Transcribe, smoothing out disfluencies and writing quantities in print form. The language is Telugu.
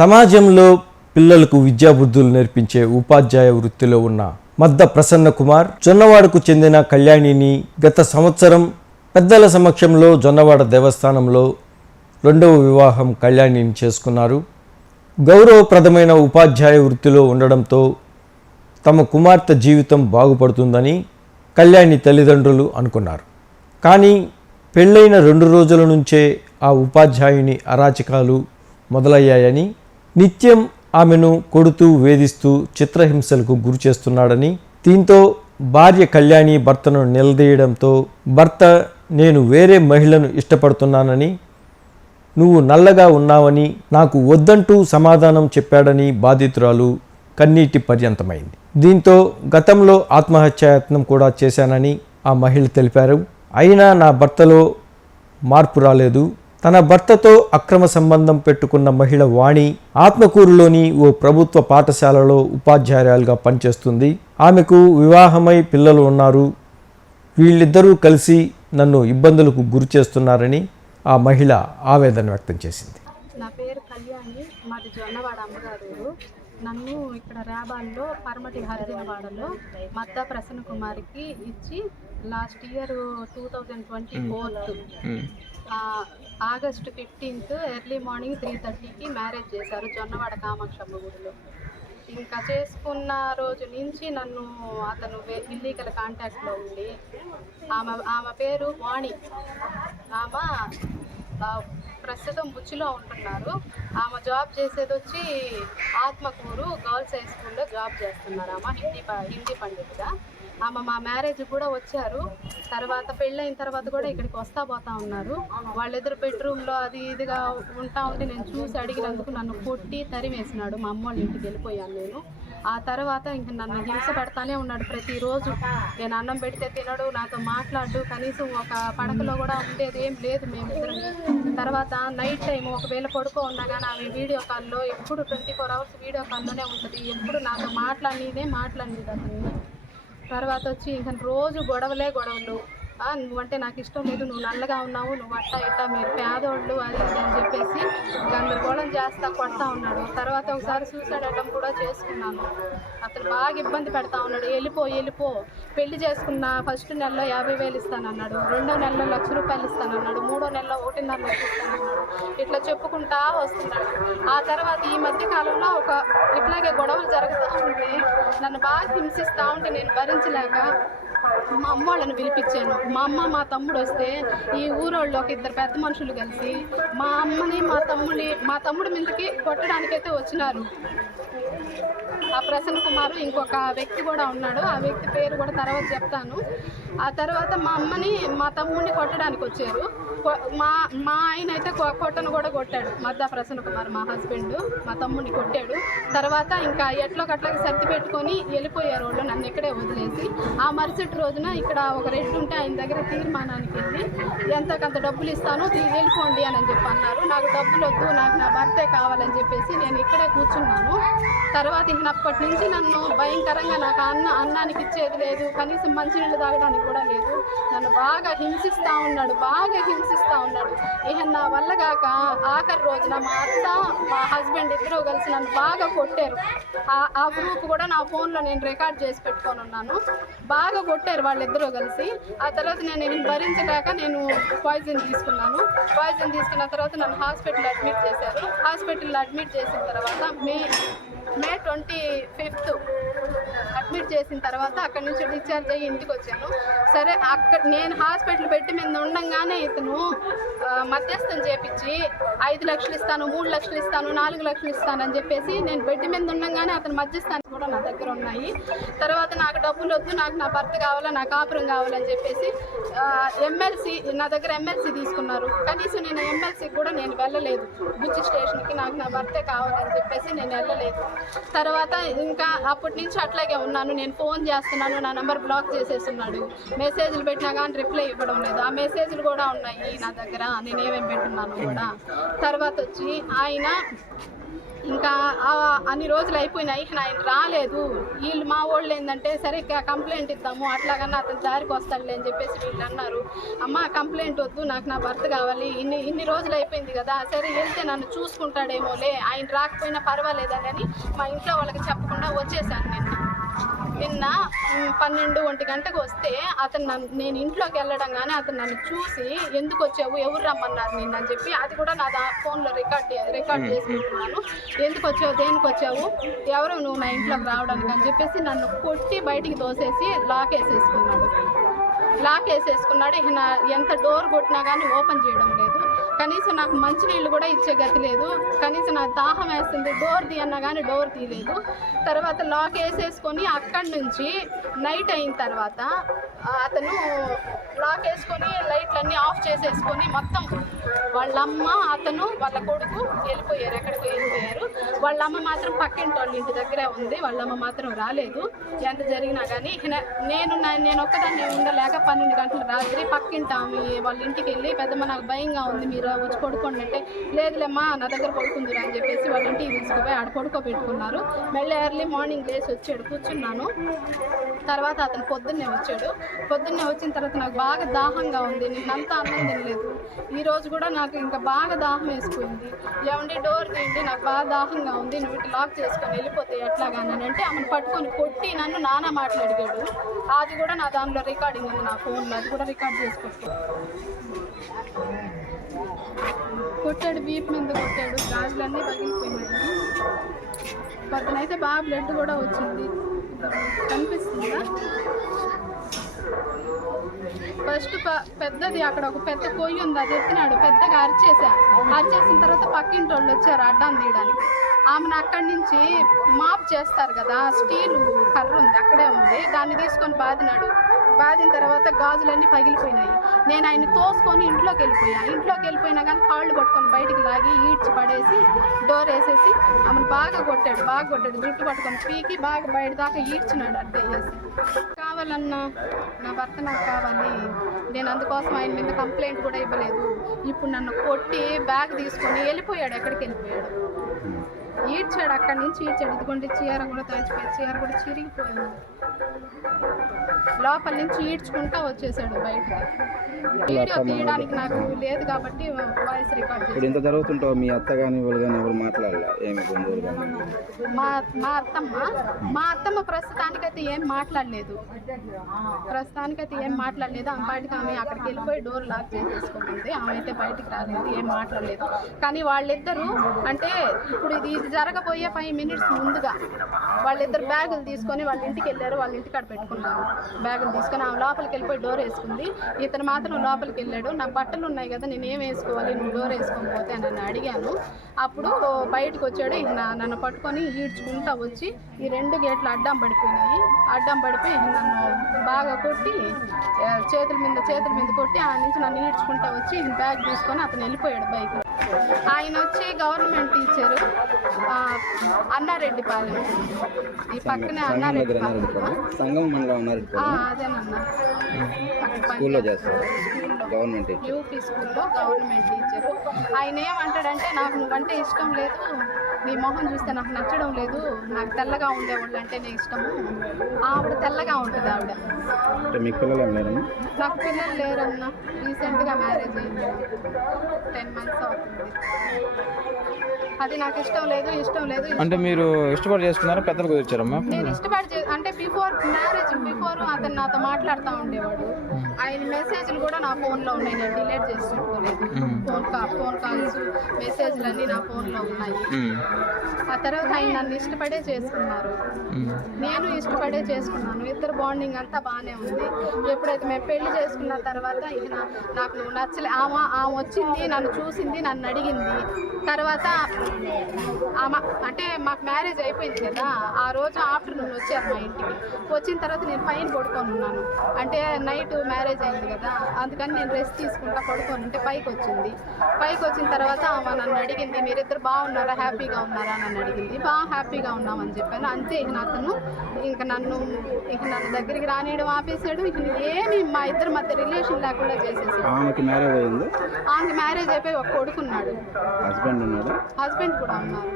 సమాజంలో పిల్లలకు విద్యాబుద్ధులు నేర్పించే ఉపాధ్యాయ వృత్తిలో ఉన్న మద్ద ప్రసన్న కుమార్ జొన్నవాడకు చెందిన కళ్యాణిని గత సంవత్సరం పెద్దల సమక్షంలో జొన్నవాడ దేవస్థానంలో రెండవ వివాహం కళ్యాణిని చేసుకున్నారు. గౌరవప్రదమైన ఉపాధ్యాయ వృత్తిలో ఉండడంతో తమ కుమార్తె జీవితం బాగుపడుతుందని కళ్యాణి తల్లిదండ్రులు అనుకున్నారు. కానీ పెళ్ళైన 2 రోజుల నుంచే ఆ ఉపాధ్యాయుని అరాచకాలు మొదలయ్యాయని, నిత్యం ఆమెను కొడుతూ వేధిస్తూ చిత్రహింసలకు గురి చేస్తున్నాడని, దీంతో భార్య కళ్యాణి భర్తను నిలదీయడంతో భర్త నేను వేరే మహిళను ఇష్టపడుతున్నానని, నువ్వు నల్లగా ఉన్నావని నాకు వద్దంటూ సమాధానం చెప్పాడని బాధితురాలు కన్నీటి పర్యంతమైంది. దీంతో గతంలో ఆత్మహత్యాయత్నం కూడా చేశానని ఆ మహిళ తెలిపారు. అయినా నా భర్తలో మార్పు రాలేదు. తన భర్తతో అక్రమ సంబంధం పెట్టుకున్న మహిళ వాణి ఆత్మకూరులోని ఓ ప్రభుత్వ పాఠశాలలో ఉపాధ్యాయురాలుగా పనిచేస్తుంది. ఆమెకు వివాహమై పిల్లలు ఉన్నారు. వీళ్ళిద్దరూ కలిసి నన్ను ఇబ్బందులకు గురి చేస్తున్నారని ఆ మహిళ ఆవేదన వ్యక్తం చేసింది. నా పేరు కళ్యాణి, మాది జొన్నవాడ అమ్మగారు. నన్ను ఇక్కడ రేబాల్లో పరమటి హరిజనవాడలో మద్ద ప్రసన్న కుమార్కి ఇచ్చి last year 2024 August 15 early morning 3:30కి మ్యారేజ్ చేశారు జొన్నవాడ కామాక్షమ్మ గుడిలో. ఇంకా చేసుకున్న రోజు నుంచి నన్ను అతను ఇల్లీగల్ కాంటాక్ట్లో ఉండి ఆమె పేరు వాణి, ఆమె ప్రస్తుతం బుచ్చిలో ఉంటున్నారు. ఆమె జాబ్ చేసేది వచ్చి ఆత్మకూరు గర్ల్స్ హై స్కూల్లో జాబ్ చేస్తున్నారు. ఆమె హిందీ పండిట్గా. ఆమె మా మ్యారేజ్ కూడా వచ్చారు. తర్వాత పెళ్ళైన తర్వాత కూడా ఇక్కడికి పోతా ఉన్నారు. వాళ్ళిద్దరు బెడ్రూమ్లో అది ఇదిగా ఉంటా ఉంటే నేను చూసి అడిగినందుకు నన్ను కొట్టి తరిమేసినాడు. మా అమ్మ వాళ్ళ ఇంటికి వెళ్ళిపోయాను నేను. ఆ తర్వాత ఇంక నన్ను హింస పెడతానే ఉన్నాడు ప్రతిరోజు. నేను అన్నం పెడితే తినడు, నాతో మాట్లాడు, కనీసం ఒక పడకలో కూడా ఉండేది ఏం లేదు మేమిద్దరం. తర్వాత నైట్ టైం ఒకవేళ పడుకో ఉన్నా కానీ ఆమె వీడియో కాల్లో ఎప్పుడు 24 hours వీడియో కాల్లోనే ఉంటుంది. ఎప్పుడు నాతో మాట్లాడినదే అతన్ని. తర్వాత వచ్చి ఇంక రోజు గొడవలు, నువ్వంటే నాకు ఇష్టం లేదు, నువ్వు నల్లగా ఉన్నావు, నువ్వు ఇట్టా మీరు పేదోళ్ళు అది అని చెప్పేసి గందరగోళం చేస్తా కొడతా ఉన్నాడు. తర్వాత ఒకసారి సూసైడ్ అటెంప్ట్ కూడా చేసుకున్నాను. అతను బాగా ఇబ్బంది పెడతా ఉన్నాడు. వెళ్ళిపో, పెళ్లి చేసుకున్న ఫస్ట్ నెలలో 50,000 ఇస్తానన్నాడు, 2వ నెలలో 1,00,000 రూపాయలు ఇస్తానన్నాడు, 3వ నెలలో 1.5 లక్షలు ఇస్తానన్నాడు. ఇట్లా చెప్పుకుంటా వస్తున్నాడు. ఆ తర్వాత ఈ మధ్య కాలంలో ఇట్లాగే గొడవలు జరుగుతూ ఉంటే నన్ను బాగా హింసిస్తూ ఉంటే నేను భరించలేక మా అమ్మ వాళ్ళని పిలిపించాను. మా అమ్మ మా తమ్ముడు వస్తే ఈ ఊరోళ్ళు ఒక 2 పెద్ద మనుషులు కలిసి మా అమ్మని మా తమ్ముడి మీదకి కొట్టడానికైతే వచ్చినారు. ఆ ప్రసన్న కుమారు ఇంకొక వ్యక్తి కూడా ఉన్నాడు. ఆ వ్యక్తి పేరు కూడా తర్వాత చెప్తాను. ఆ తర్వాత మా అమ్మని మా తమ్ముడిని కొట్టడానికి వచ్చారు. మా ఆయన అయితే కొట్టను కూడా కొట్టాడు. మద్ద ప్రసన్న కుమార్ మా హస్బెండ్ మా తమ్ముడిని కొట్టాడు. తర్వాత ఇంకా ఎట్లోకట్లాగా సర్ది పెట్టుకొని వెళ్ళిపోయారు వాళ్ళు, నన్ను ఇక్కడే వదిలేసి. ఆ మరుసటి రోజున ఇక్కడ ఒక రెడ్డి ఉంటే ఆయన దగ్గర తీర్మానానికి వెళ్ళి ఎంతకంత డబ్బులు ఇస్తాను వెళ్ళిపోండి అని చెప్పి అన్నారు. నాకు డబ్బులు వద్దు, నాకు నా భర్తే కావాలని చెప్పేసి నేను ఇక్కడే కూర్చున్నాను. తర్వాత ఇంకప్పటి నుంచి నన్ను భయంకరంగా నాకు అన్నానికి ఇచ్చేది లేదు, కనీసం మంచినీళ్ళు తాగడానికి కూడా లేదు. నన్ను బాగా హింసిస్తూ ఉన్నాడు. ఇక నా వల్ల కాక ఆఖరి రోజున మా అత్త మా హస్బెండ్ ఇద్దరు కలిసి నన్ను బాగా కొట్టారు. ఆ గ్రూప్ కూడా నా ఫోన్లో నేను రికార్డ్ చేసి పెట్టుకొని ఉన్నాను. బాగా కొట్టారు వాళ్ళిద్దరూ కలిసి. ఆ తర్వాత నేను భరించలేక నేను పాయిజన్ తీసుకున్నాను. పాయిజన్ తీసుకున్న తర్వాత నన్ను హాస్పిటల్లో అడ్మిట్ చేశారు. హాస్పిటల్లో అడ్మిట్ చేసిన తర్వాత మే 25 అడ్మిట్ చేసిన తర్వాత అక్కడి నుంచి డిశ్చార్జ్ అయ్యి ఇంటికి వచ్చాను. సరే, అక్కడ నేను హాస్పిటల్ బెడ్ మీద ఉండంగానే ఇతను మధ్యస్థం చేపించి 5 లక్షలు ఇస్తాను, 3 లక్షలు ఇస్తాను, 4 లక్షలు ఇస్తాను అని చెప్పేసి నేను బెడ్ మీద ఉండంగానే అతను మధ్యస్థానం కూడా నా దగ్గర ఉన్నాయి. తర్వాత నాకు డబ్బులు వద్దు, నాకు నా భర్త కావాలా, నాకు కాపురం కావాలని చెప్పేసి ఎమ్మెల్సీ నా దగ్గర ఎమ్మెల్సీ తీసుకున్నారు. కనీసం నేను ఎమ్మెల్సీకి కూడా నేను వెళ్ళలేదు. బుచ్చి స్టేషన్కి నాకు నా భర్తే కావాలని చెప్పేసి నేను వెళ్ళలేదు. తర్వాత ఇంకా అప్పటి నుంచి అట్లాగే ఉన్నాను. నేను ఫోన్ చేస్తున్నాను, నా నెంబర్ బ్లాక్ చేసేస్తున్నాడు. మెసేజ్లు పెట్టినా కానీ రిప్లై ఇవ్వడం లేదు. ఆ మెసేజ్లు కూడా ఉన్నాయి నా దగ్గర, నేను ఏమేమి పెట్టున్నాను కూడా. తర్వాత వచ్చి ఆయన ఇంకా అన్ని రోజులు అయిపోయినాయి, ఆయన రాలేదు. వీళ్ళు మా వాళ్ళు ఏంటంటే సరే కంప్లైంట్ ఇద్దాము, అట్లాగన్నా అతను దారికి వస్తాడులే అని చెప్పేసి వీళ్ళు అన్నారు. అమ్మ కంప్లైంట్ వద్దు, నాకు నా భర్త కావాలి, ఇన్ని రోజులు అయిపోయింది కదా, సరే వెళ్తే నన్ను చూసుకుంటాడేమోలే, ఆయన రాకపోయినా పర్వాలేదని మా ఇంట్లో వాళ్ళకి చెప్పకుండా వచ్చేసాను. నిన్న 12-1 గంటకు వస్తే అతను నేను ఇంట్లోకి వెళ్ళడం కానీ అతను నన్ను చూసి ఎందుకు వచ్చావు, ఎవరు రమ్మన్నారు నిన్న అని చెప్పి, అది కూడా నా ఫోన్లో రికార్డ్ చేసుకుంటున్నాను. ఎందుకు వచ్చావు, దేనికి వచ్చావు, ఎవరు నువ్వు నా ఇంట్లోకి రావడానికి అని చెప్పేసి నన్ను కొట్టి బయటికి తోసేసి లాక్ వేసేసుకున్నాడు. ఇక ఎంత డోర్ కొట్టినా కానీ ఓపెన్ చేయడం లేదు. కనీసం నాకు మంచినీళ్ళు కూడా ఇచ్చే గతి లేదు. కనీసం నాకు దాహం వేస్తుంది, డోర్ తీయన్నా కానీ డోర్ తీయలేదు. తర్వాత లాక్ వేసేసుకొని అక్కడి నుంచి నైట్ అయిన తర్వాత అతను లాక్ వేసుకొని లైట్లన్నీ ఆఫ్ చేసేసుకొని మొత్తం వాళ్ళమ్మ అతను వాళ్ళ కొడుకు వెళ్ళిపోయారు. ఎక్కడికి వెళ్ళిపోయారు. వాళ్ళమ్మ మాత్రం పక్కింటి వాళ్ళ ఇంటి దగ్గరే ఉంది. వాళ్ళమ్మ మాత్రం రాలేదు. ఎంత జరిగినా కానీ నేను ఒక్కదాన్ని ఉండలేక 12 గంటల రాత్రి పక్కింటి ఆమె వాళ్ళ ఇంటికి వెళ్ళి, పెద్దమ్మ నాకు భయంగా ఉంది, మీరు వచ్చి పడుకోండి అంటే, లేదులేమ్మా నా దగ్గర పడుకుందిరా అని చెప్పేసి వాళ్ళ ఇంటికి తీసుకుపోయి ఆడ పడుకోబెట్టుకున్నారు. మళ్ళీ ఎర్లీ మార్నింగ్ లేసి వచ్చాడు, కూర్చున్నాను. తర్వాత అతను పొద్దున్నే వచ్చిన తర్వాత నాకు బాగా దాహంగా ఉంది. నేనంతా అన్నం తినలేదు. ఈరోజు కూడా నాకు ఇంకా బాగా దాహం వేసిపోయింది. ఏమండి డోర్ తీయండి, నాకు బాగా దాహంగా ఉంది, నువ్వు ఇటు లాక్ చేసుకొని వెళ్ళిపోతే ఎట్లాగాని అంటే ఆమెను పట్టుకొని కొట్టి నన్ను నానా మాట్లాడిగాడు. అది కూడా నా దానిలో రికార్డింగ్ ఉంది, నా ఫోన్లో, అది కూడా రికార్డ్ చేసుకుంటాను. కొట్టాడు, వీపు మీద కొట్టాడు, గాజులన్నీ పగిలిపోయినాయి. పొద్దునైతే బాగా బ్లడ్ కూడా వచ్చింది, కనిపిస్తుందా? ఫస్ట్ పెద్దది అక్కడ ఒక పెద్ద కొయ్యి ఉంది, అది ఎత్తినాడు, పెద్దగా అరిచేసిన తర్వాత పక్కింటి వాళ్ళు వచ్చారు అడ్డం తీయడానికి. ఆమెను అక్కడి నుంచి మాప్ చేస్తారు కదా, స్టీల్ కర్ర ఉంది అక్కడే ఉంది, దాన్ని తీసుకొని బాదిన తర్వాత గాజులన్నీ పగిలిపోయినాయి. నేను ఆయన తోసుకొని ఇంట్లోకి వెళ్ళిపోయినా కానీ కాళ్ళు పట్టుకొని బయటికి లాగి ఈడ్చి పడేసి డోర్ వేసేసి ఆమెను బాగా కొట్టాడు, జుట్టు పట్టుకొని పీకి బాగా బయట దాకా ఈడ్చినాడు. అడ్డే వేసి కావాలన్నా నా భర్త నాకు కావాలి, నేను అందుకోసం ఆయన మీద కంప్లైంట్ కూడా ఇవ్వలేదు. ఇప్పుడు నన్ను కొట్టి బ్యాగ్ తీసుకొని వెళ్ళిపోయాడు. ఎక్కడికి వెళ్ళిపోయాడు? ఈడ్చాడు, అక్కడి నుంచి ఈడ్చాడు. ఇదిగోండి చీర కూడా తడిచిపోయింది, చీర కూడా చిరిగిపోయింది. లోపల నుంచి ఈడ్చుకుంటా వచ్చేసాడు బయటకి. వీడియో తీయడానికి నాకు లేదు కాబట్టి వాయిస్ రికార్డ్ చేసి. ఇంత జరుగుతుంటావు మీ అత్త కానీ వాళ్ళు కానీ ఎవరు మాట్లాడాలా? ఏమి బంధువులు కానీ? మా అత్తమ్మ ప్రస్తుతానికైతే ఏం మాట్లాడలేదు. ఆమె బయటకు ఆమె అక్కడికి వెళ్ళిపోయి డోర్ లాక్ చేసేసుకుంటుంది. ఆమె అయితే బయటికి రాలేదు, ఏం మాట్లాడలేదు. కానీ వాళ్ళిద్దరూ అంటే ఇప్పుడు ఇది జరగబోయే 5 minutes ముందుగా వాళ్ళిద్దరు బ్యాగులు తీసుకొని వాళ్ళ ఇంటికి వెళ్ళారు. వాళ్ళ ఇంటికాడ పెట్టుకున్నారు బ్యాగులు తీసుకొని. ఆమె లోపలికి వెళ్ళిపోయి డోర్ వేసుకుంది. ఇతను మాత్రం లోపలికి వెళ్ళాడు. నాకు బట్టలు ఉన్నాయి కదా, నేను ఏం వేసుకోవాలి, నువ్వు డోర్ వేసుకోకపోతే అని నన్ను అడిగాను. అప్పుడు బయటకు వచ్చాడు. నన్ను పట్టుకొని ఈడ్చుకుంటా వచ్చి ఈ 2 గేట్లు అడ్డం పడిపోయి నన్ను బాగా కొట్టి చేతుల మీద కొట్టి ఆ నుంచి నన్ను ఈడ్చుకుంటా వచ్చి బ్యాగ్ తీసుకొని అతను వెళ్ళిపోయాడు బైక్. ఆయన వచ్చి గవర్నమెంట్ టీచరు, అన్నారెడ్డిపాలెం, ఈ పక్కనే అన్నారెడ్డిపాలెం. అదేనన్నా, యూపీ స్కూల్లో గవర్నమెంట్ టీచరు. ఆయన ఏమంటాడంటే, నాకు నువ్వంటే ఇష్టం లేదు, నీ మొహం చూస్తే నాకు నచ్చడం లేదు, నాకు తెల్లగా ఉండేవాళ్ళు అంటేనే ఇష్టము. ఆవిడ తెల్లగా ఉంటుంది. ఆవిడ నాకు పిల్లలు లేరన్నా, రీసెంట్గా మ్యారేజ్ అయింది, 10 months అవుతుంది. అది నాకు ఇష్టం లేదు. అంటే మీరు ఇష్టపడి చేసుకున్నారా, పెద్దలు కుదిర్చారమ్మా? నేను ఇష్టపడి అంటే బిఫోర్ అతను నాతో మాట్లాడుతూ ఉండేవాడు. ఆయన మెసేజ్లు కూడా నా ఫోన్లో ఉన్నాయి, నేను డిలీట్ చేసి పెట్టుకోలేదు. ఫోన్ కాల్స్ మెసేజ్లు అన్నీ నా ఫోన్లో ఉన్నాయి. ఆ తర్వాత ఆయన నన్ను ఇష్టపడే చేసుకున్నారు, నేను ఇష్టపడే చేసుకున్నాను. ఇద్దరు బాండింగ్ అంతా బాగానే ఉంది. ఎప్పుడైతే మేము పెళ్లి చేసుకున్న తర్వాత ఇక నాకు నువ్వు నచ్చలే, ఆమె వచ్చింది, నన్ను చూసింది, నన్ను అడిగింది. తర్వాత అంటే మాకు మ్యారేజ్ అయిపోయింది కదా, ఆ రోజు ఆఫ్టర్నూన్ వచ్చారు మా ఇంటికి. వచ్చిన తర్వాత నేను పైన పడుకొని ఉన్నాను. అంటే నైట్ మ్యారేజ్ అయింది కదా, అందుకని నేను రెస్ట్ తీసుకుంటా పడుకొని ఉంటే పైకి వచ్చిన తర్వాత ఆమె నన్ను అడిగింది, మీరిద్దరు బాగున్నారా, హ్యాపీగా ఉన్నారా అని అడిగింది. బాగా హ్యాపీగా ఉన్నామని చెప్పాను. అంతే. ఇక నన్ను దగ్గరికి రానియడం ఆపేశాడు. ఇక ఏమి మా ఇద్దరి మధ్య రిలేషన్ లేకుండా చేసేసాడు. ఆమెకి మ్యారేజ్ అయిపోయి ఒక కొడుకున్నాడు, హస్బెండ్ కూడా ఉన్నారు.